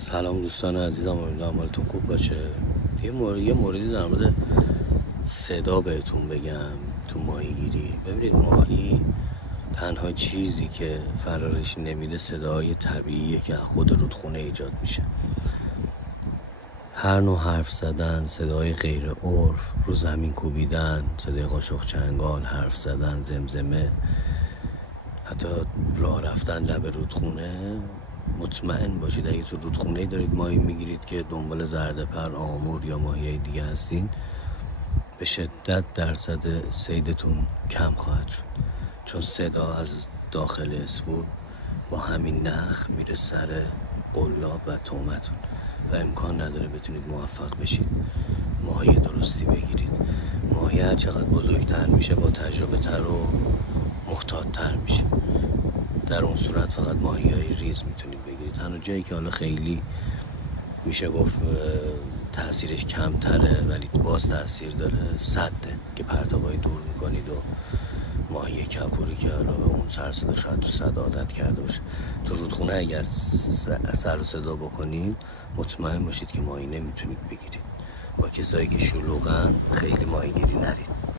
سلام دوستان عزیزم، امیدوارم حالتون خوب باشه. یه موردی در مورد صدا بهتون بگم. تو ماهیگیری ببینید، ماهی تنها چیزی که فرارش نمیده صدای طبیعیه که از خود رودخونه ایجاد میشه. هر نوع حرف زدن، صدای غیر عرف، رو زمین کوبیدن، صدای قاشق چنگال، حرف زدن، زمزمه، حتی راه رفتن لب رودخونه. مطمئن باشید اگه تو رودخونه‌ای دارید ماهی میگیرید که دنبال زرده‌پر، آمور یا ماهی‌های دیگه هستین، به شدت درصد صیدتون کم خواهد شد، چون صدا از داخل اسبور با همین نخ میره سر قلاب و طعمتون و امکان نداره بتونید موفق بشید ماهی درستی بگیرید. ماهی هر چقدر بزرگتر میشه با تجربه تر و محتاط تر میشه. در اون صورت فقط ماهی‌های ریز میتونید بگیرید. تنها جایی که حالا خیلی میشه گفت تأثیرش کمتره ولی باز تأثیر داره، سده که پرتابای دور میکنید و ماهی کپوری که حالا به اون سر صدا شاید تو صدا عادت کرده باشه، تو رودخونه اگر سر صدا بکنید مطمئن باشید که ماهی نمیتونید بگیرید. با کسایی که شلوغن خیلی ماهیگیری نرید.